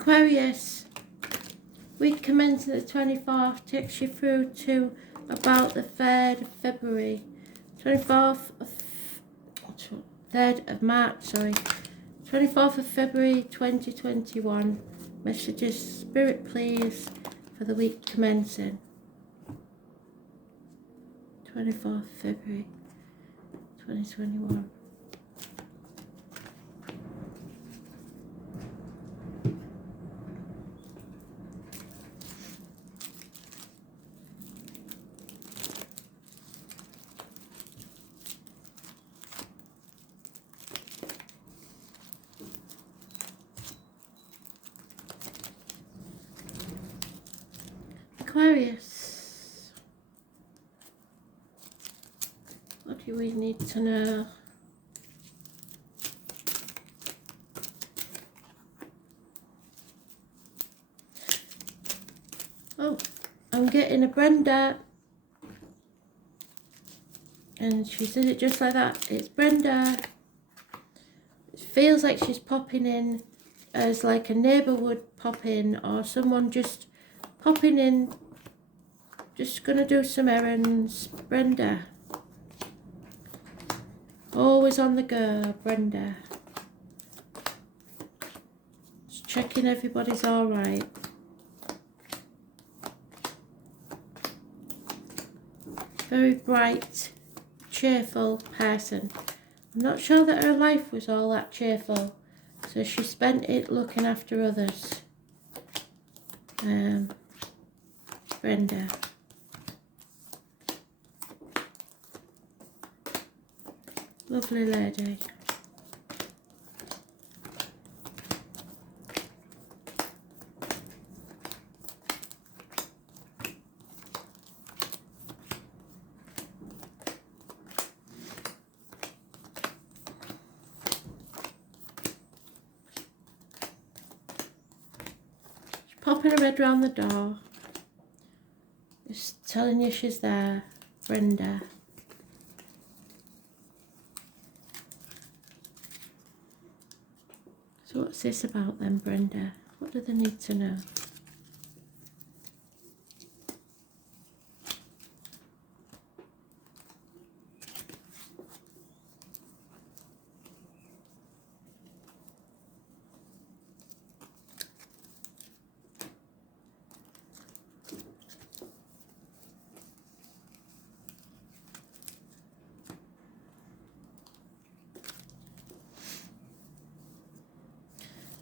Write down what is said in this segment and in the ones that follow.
Aquarius, week commencing the 24th takes you through to about the 3rd of February. 3rd of March, sorry. 24th of February 2021. Messages, Spirit please, for the week commencing. 24th February 2021. Aquarius, what do we need to know? Oh, I'm getting a Brenda, and she said it just like that. It's Brenda. It feels like she's popping in as like a neighbour would pop in, or someone just popping in, just gonna do some errands. Brenda, always on the go. Brenda, just checking everybody's all right. Very bright, cheerful person. I'm not sure that her life was all that cheerful, so she spent it looking after others. Brenda. Lovely lady. She's popping her head round the door. Just telling you she's there, Brenda. So what's this about then, Brenda? What do they need to know?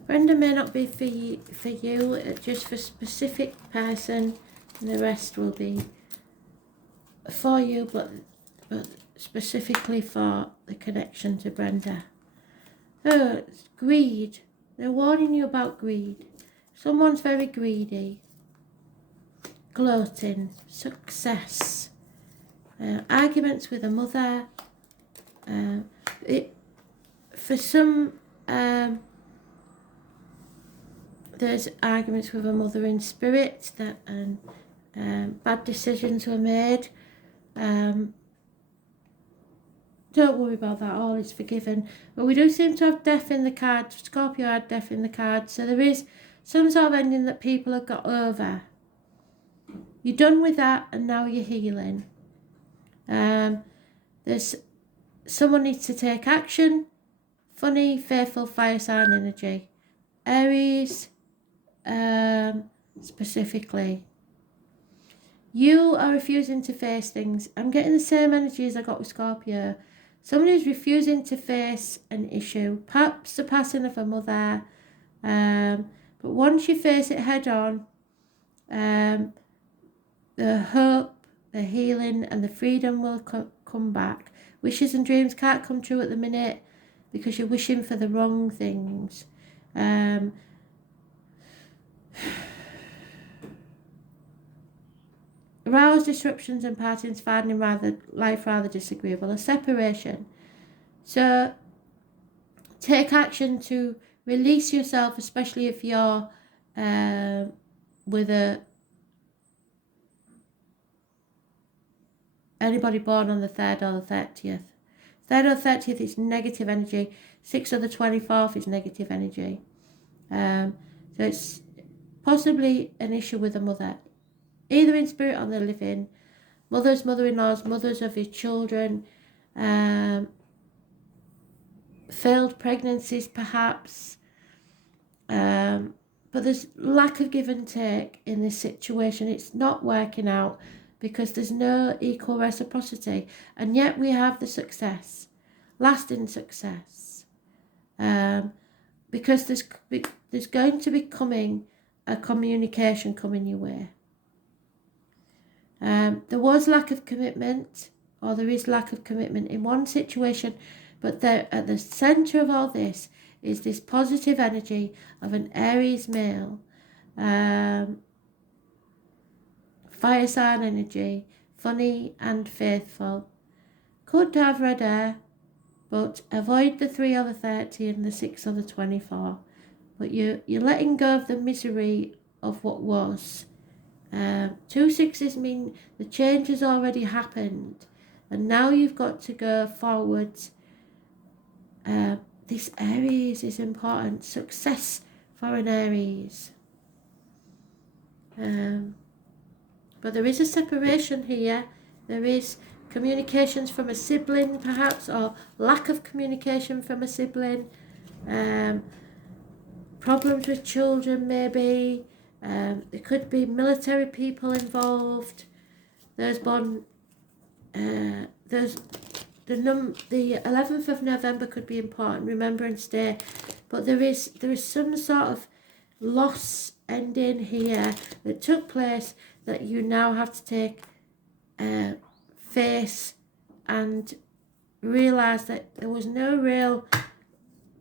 Brenda may not be for you, just for a specific person, and the rest will be for you, but specifically for the connection to Brenda. Oh, it's greed. They're warning you about greed. Someone's very greedy. Gloating. Success. Arguments with a mother. For some... there's arguments with a mother in spirit, that bad decisions were made. Don't worry about that, all is forgiven. But we do seem to have death in the card. Scorpio had death in the card, so there is some sort of ending that people have got over. You're done with that, and now you're healing. There's someone needs to take action. Funny, faithful fire sign energy. Aries, specifically, you are refusing to face things. I'm getting the same energy as I got with Scorpio. Somebody is refusing to face an issue, perhaps the passing of a mother, but once you face it head on, the hope, the healing and the freedom will come back. Wishes and dreams can't come true at the minute because you're wishing for the wrong things. Aroused disruptions and patterns, finding life rather disagreeable. A separation. So take action to release yourself, especially if you're with anybody born on the 3rd or the 30th. 3rd or 30th is negative energy. 6th or the 24th is negative energy. So it's possibly an issue with the mother, either in spirit or the living. Mothers, mother-in-laws, mothers of your children, failed pregnancies perhaps, but there's lack of give and take in this situation. It's not working out because there's no equal reciprocity, and yet we have the success, lasting success, because there's going to be coming a communication coming your way. There was lack of commitment, or there is lack of commitment in one situation, but at the centre of all this is this positive energy of an Aries male, fire sign energy, funny and faithful. Could have red hair, but avoid the 3 or the 30 and the 6 or the 24. But you're letting go of the misery of what was. 2 6s mean the change has already happened, and now you've got to go forwards. This Aries is important. Success for an Aries. But there is a separation here. There is communications from a sibling perhaps, or lack of communication from a sibling. Problems with children maybe. There could be military people involved. There's born. There's the 11th of November could be important, Remembrance Day, but there is some sort of loss ending here that took place that you now have to take face and realise that there was no real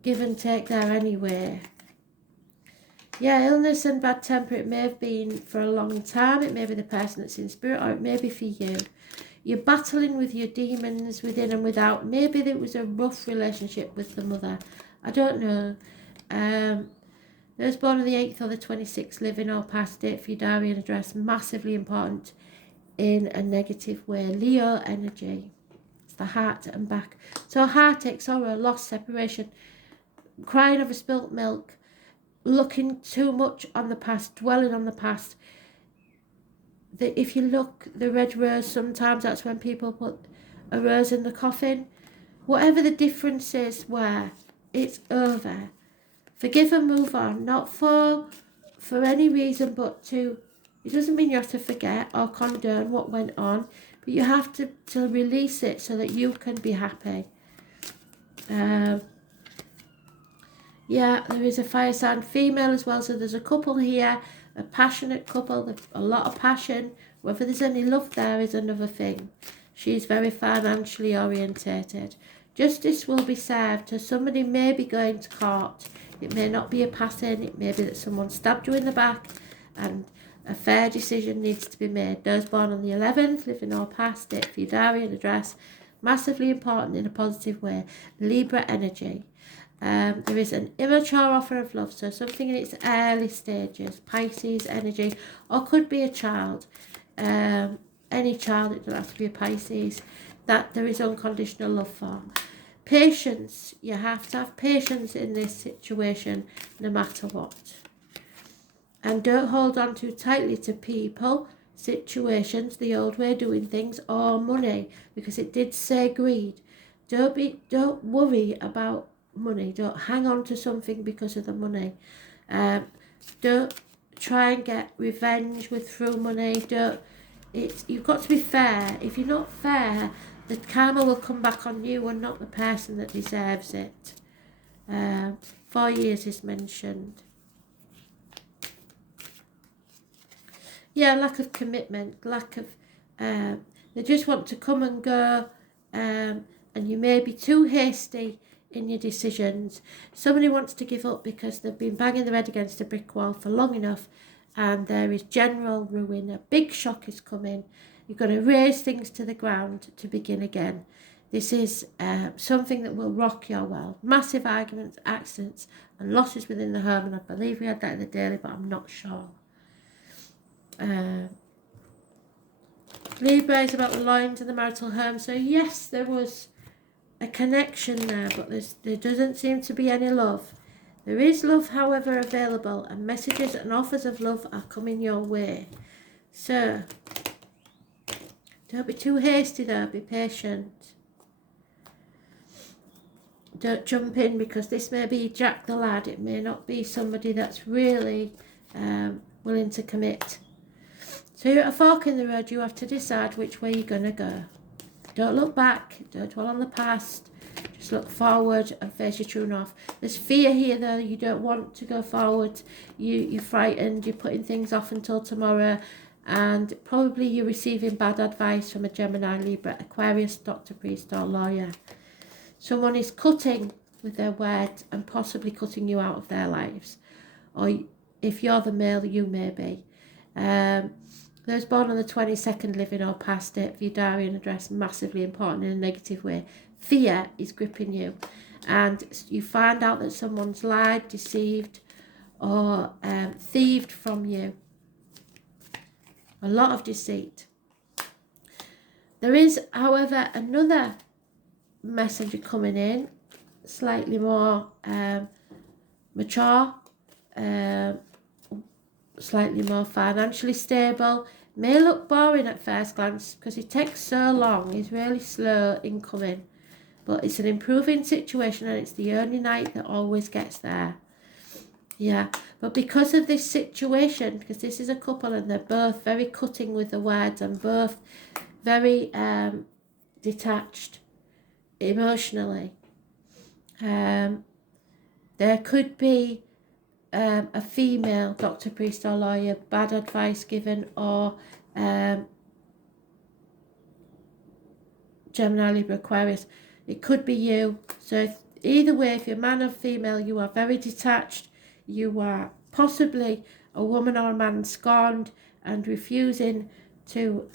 give and take there anyway. Yeah, illness and bad temper, it may have been for a long time. It may be the person that's in spirit, or it may be for you. You're battling with your demons within and without. Maybe there was a rough relationship with the mother. I don't know. Those born on the 8th or the 26th, living or past date for your diary and address, massively important in a negative way. Leo energy. It's the heart and back. So heartache, sorrow, loss, separation, crying over spilt milk, looking too much on the past, dwelling on the past. If you look, the red rose, sometimes that's when people put a rose in the coffin. Whatever the difference is, where it's over. Forgive and move on, not for any reason, but to, it doesn't mean you have to forget or condone what went on, but you have to release it so that you can be happy. Yeah, there is a fire sign female as well, so there's a couple here, a passionate couple, a lot of passion. Whether there's any love there is another thing. She's very financially orientated. Justice will be served, so somebody may be going to court. It may not be a passing, it may be that someone stabbed you in the back and a fair decision needs to be made. Those born on the 11th, living or past, date for your diary and address, massively important in a positive way. Libra energy. There is an immature offer of love, so something in its early stages. Pisces energy, or could be a child. Any child, it doesn't have to be a Pisces, that there is unconditional love for. Patience, you have to have patience in this situation no matter what. And don't hold on too tightly to people, situations, the old way of doing things, or money, because it did say greed. Don't worry about money. Don't hang on to something because of the money. Don't try and get revenge through money. You've got to be fair. If you're not fair, the karma will come back on you and not the person that deserves it. 4 years is mentioned. Yeah, lack of commitment, lack of, they just want to come and go, and you may be too hasty in your decisions. Somebody wants to give up because they've been banging their head against a brick wall for long enough, and there is general ruin. A big shock is coming. You've got to raise things to the ground to begin again. This is something that will rock your world. Massive arguments, accidents, and losses within the home, and I believe we had that in the daily, but I'm not sure. Libra is about the lines in the marital home. So yes, there was a connection there, but there doesn't seem to be any love. There is love, however, available, and messages and offers of love are coming your way. So, don't be too hasty though, be patient. Don't jump in, because this may be Jack the lad. It may not be somebody that's really willing to commit. So you're at a fork in the road. You have to decide which way you're going to go. Don't look back. Don't dwell on the past. Just look forward and face your true north. There's fear here though. You don't want to go forward. You're frightened. You're putting things off until tomorrow. And probably you're receiving bad advice from a Gemini, Libra, Aquarius, doctor, priest or lawyer. Someone is cutting with their word and possibly cutting you out of their lives. Or if you're the male, you may be. Those born on the 22nd, living or past date of your diary and address, massively important in a negative way. Fear is gripping you, and you find out that someone's lied, deceived or thieved from you. A lot of deceit. There is, however, another messenger coming in, slightly more mature, slightly more financially stable. May look boring at first glance because it takes so long. He's really slow in coming, but it's an improving situation, and it's the only night that always gets there. Yeah, but because of this situation, because this is a couple and they're both very cutting with the words and both very detached emotionally, there could be a female doctor, priest or lawyer, bad advice given, or Gemini, Libra, Aquarius. It could be you. So either way, if you're man or female, you are very detached. You are possibly a woman or a man scorned and refusing to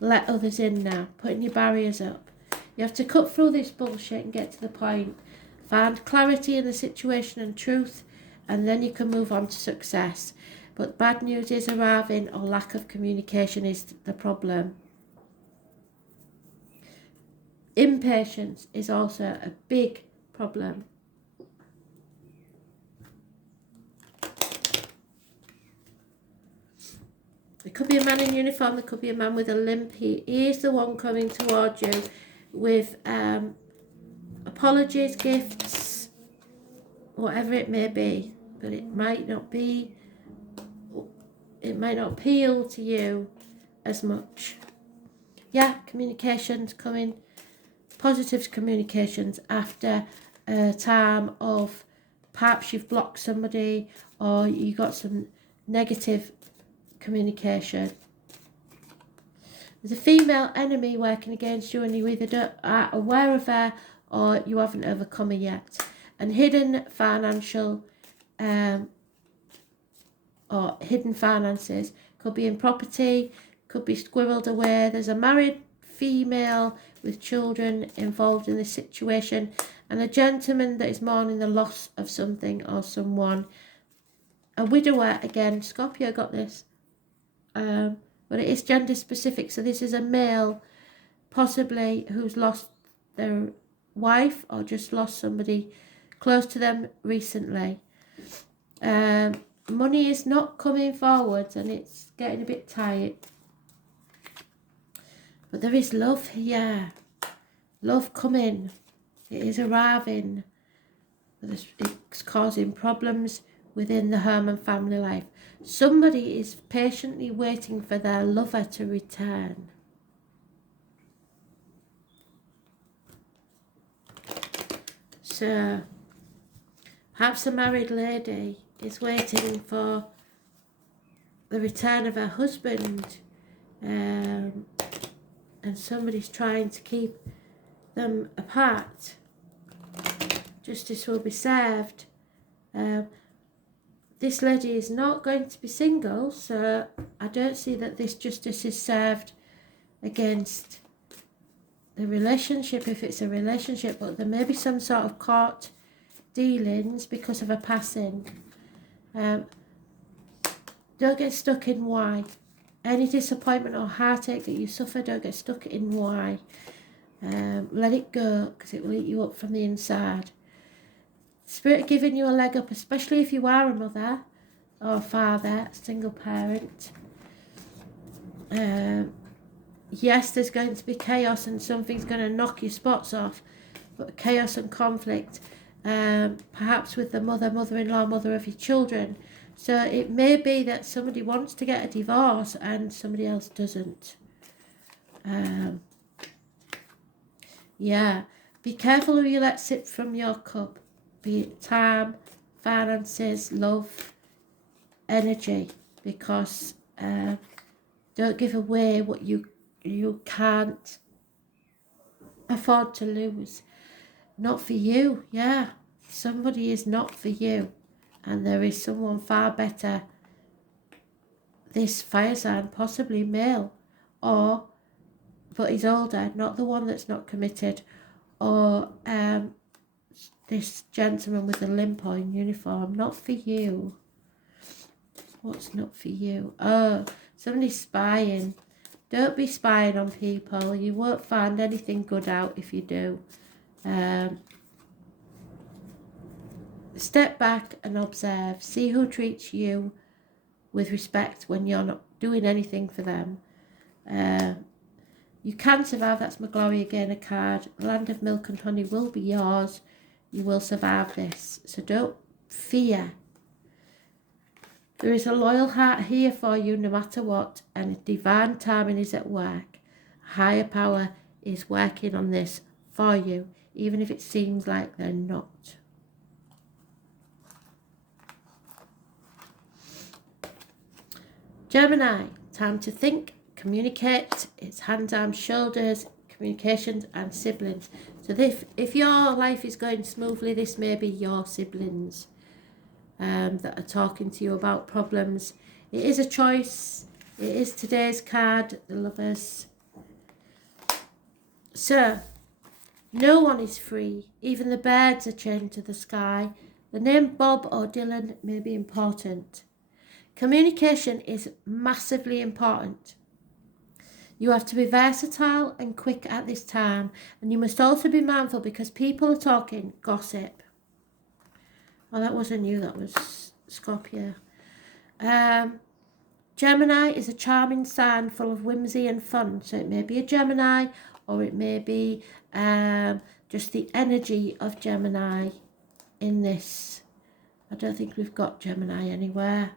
let others in now, putting your barriers up. You have to cut through this bullshit and get to the point. Find clarity in the situation and truth, and then you can move on to success. But bad news is arriving, or lack of communication is the problem. Impatience is also a big problem. It could be a man in uniform, there could be a man with a limp. He is the one coming towards you with apologies, gifts, whatever it may be. But it might not appeal to you as much. Yeah, communications coming, positive communications after a time of perhaps you've blocked somebody or you got some negative communication. There's a female enemy working against you, and you either are aware of her or you haven't overcome her yet. And hidden financial or hidden finances could be in property, could be squirreled away. There's a married female with children involved in this situation, and a gentleman that is mourning the loss of something or someone. A widower, again, Scorpio got this. But it is gender specific, so this is a male possibly who's lost their wife or just lost somebody close to them recently. Money is not coming forward and it's getting a bit tight, but there is love here. Love coming, it is arriving, but it's causing problems within the home and family life. Somebody is patiently waiting for their lover to return. So perhaps a married lady is waiting for the return of her husband, and somebody's trying to keep them apart. Justice will be served. This lady is not going to be single, so I don't see that this justice is served against the relationship, if it's a relationship, but there may be some sort of court dealings because of a passing. Don't get stuck in why. Any disappointment or heartache that you suffer, don't get stuck in why. Let it go, because it will eat you up from the inside. Spirit giving you a leg up, especially if you are a mother or a father, a single parent. Yes, there's going to be chaos and something's going to knock your spots off, but chaos and conflict, perhaps with the mother-in-law, mother of your children. So it may be that somebody wants to get a divorce and somebody else doesn't. Yeah, be careful who you let sip from your cup, be it time, finances, love, energy, because don't give away what you can't afford to lose. Not for you, yeah. Somebody is not for you, and there is someone far better. This fire sign, possibly male, but he's older, not the one that's not committed, or this gentleman with the limp or in uniform, not for you. What's not for you? Oh, somebody's spying. Don't be spying on people. You won't find anything good out if you do. Step back and observe. See who treats you with respect when you're not doing anything for them. You can survive. That's my Gloria Gaynor card. Land of milk and honey will be yours. You will survive this. So don't fear. There is a loyal heart here for you no matter what, and divine timing is at work. A higher power is working on this for you, even if it seems like they're not. Gemini, time to think, communicate. It's hands, arms, shoulders, communications and siblings. So if your life is going smoothly, this may be your siblings that are talking to you about problems. It is a choice. It is today's card, the Lovers. So, no one is free. Even the birds are chained to the sky. The name Bob or Dylan may be important. Communication is massively important. You have to be versatile and quick at this time, and you must also be mindful because people are talking gossip. Oh, that wasn't you, that was Scorpio. Gemini is a charming sign full of whimsy and fun. So it may be a Gemini, or it may be just the energy of Gemini in this. I don't think we've got Gemini anywhere.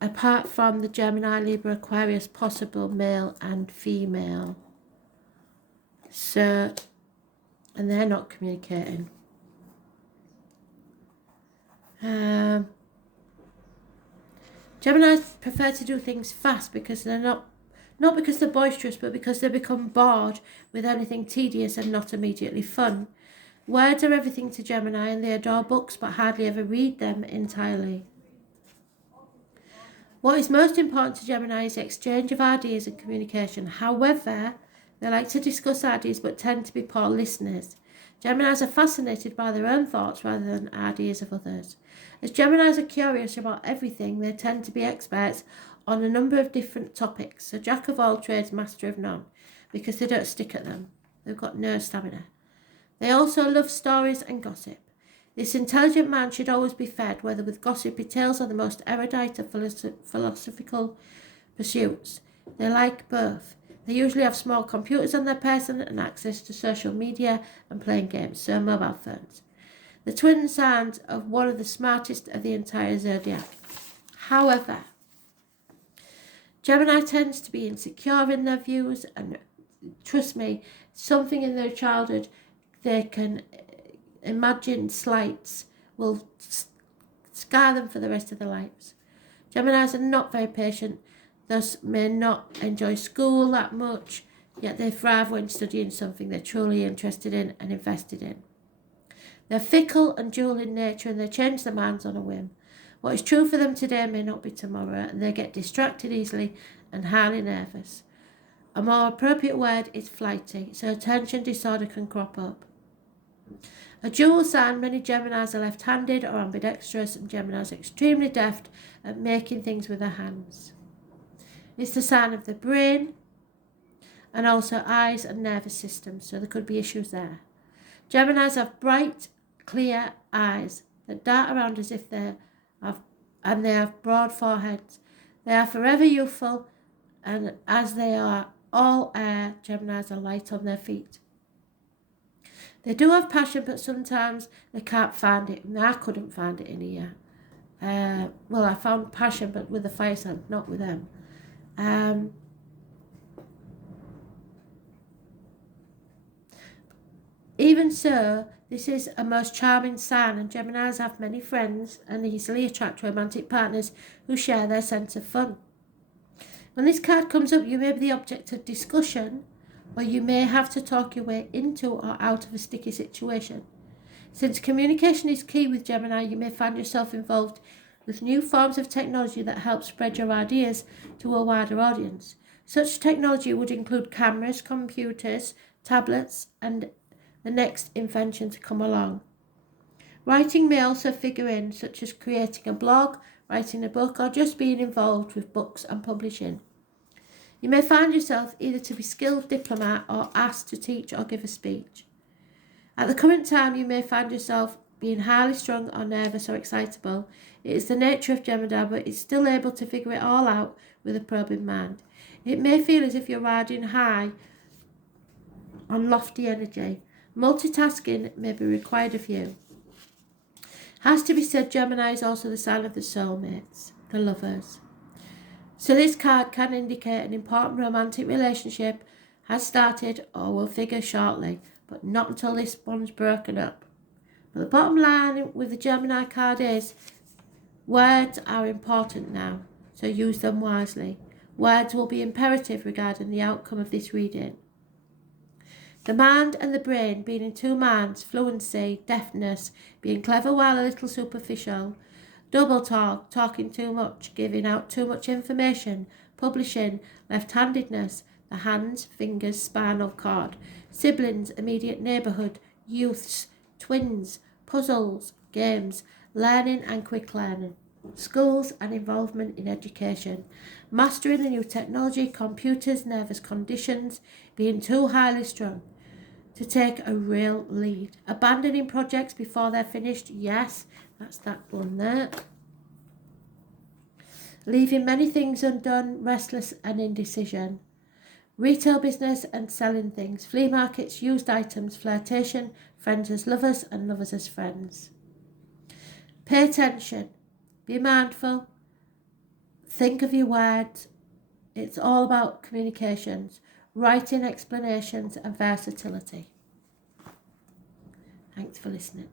Apart from the Gemini, Libra, Aquarius, possible male and female. So, and they're not communicating. Geminis prefer to do things fast because they're not because they're boisterous, but because they become bored with anything tedious and not immediately fun. Words are everything to Gemini, and they adore books but hardly ever read them entirely. What is most important to Gemini is the exchange of ideas and communication. However, they like to discuss ideas but tend to be poor listeners. Geminis are fascinated by their own thoughts rather than ideas of others. As Geminis are curious about everything, they tend to be experts on a number of different topics. So jack of all trades, master of none, because they don't stick at them. They've got no stamina. They also love stories and gossip. This intelligent man should always be fed, whether with gossipy tales or the most erudite of philosophical pursuits. They like both. They usually have small computers on their person and access to social media and playing games, so mobile phones. The twin signs of one of the smartest of the entire zodiac. However, Gemini tends to be insecure in their views, and trust me, something in their childhood they can imagine slights will scar them for the rest of their lives. Geminis are not very patient, thus may not enjoy school that much, yet they thrive when studying something they're truly interested in and invested in. They're fickle and dual in nature, and they change their minds on a whim. What is true for them today may not be tomorrow, and they get distracted easily and highly nervous. A more appropriate word is flighty, so attention disorder can crop up. A dual sign, many Geminis are left-handed or ambidextrous, and Geminis are extremely deft at making things with their hands. It's the sign of the brain and also eyes and nervous system, so there could be issues there. Geminis have bright, clear eyes that dart around as if they have broad foreheads. They are forever youthful, and as they are all air, Geminis are light on their feet. They do have passion, but sometimes they can't find it. And I couldn't find it in here. Well, I found passion, but with the fire sign, not with them. Even so, this is a most charming sign, and Geminis have many friends and easily attract romantic partners who share their sense of fun. When this card comes up, you may be the object of discussion, or you may have to talk your way into or out of a sticky situation. Since communication is key with Gemini, you may find yourself involved with new forms of technology that help spread your ideas to a wider audience. Such technology would include cameras, computers, tablets, and the next invention to come along. Writing may also figure in, such as creating a blog, writing a book, or just being involved with books and publishing. You may find yourself either to be skilled diplomat or asked to teach or give a speech. At the current time, you may find yourself being highly strung or nervous or excitable. It is the nature of Gemini, but it's still able to figure it all out with a probing mind. It may feel as if you're riding high on lofty energy. Multitasking may be required of you. Has to be said, Gemini is also the sign of the soulmates, the lovers. So this card can indicate an important romantic relationship has started or will figure shortly, but not until this one's broken up. But the bottom line with the Gemini card is words are important now, so use them wisely. Words will be imperative regarding the outcome of this reading. The mind and the brain being in two minds, fluency, deftness, being clever while a little superficial, double talk, talking too much, giving out too much information, publishing, left-handedness, the hands, fingers, spinal cord, siblings, immediate neighbourhood, youths, twins, puzzles, games, learning and quick learning, schools and involvement in education, mastering the new technology, computers, nervous conditions, being too highly strung to take a real lead, abandoning projects before they're finished, yes, that's that one there. Leaving many things undone, restless and indecision. Retail business and selling things, flea markets, used items, flirtation, friends as lovers and lovers as friends. Pay attention, be mindful, think of your words. It's all about communications, writing, explanations and versatility. Thanks for listening.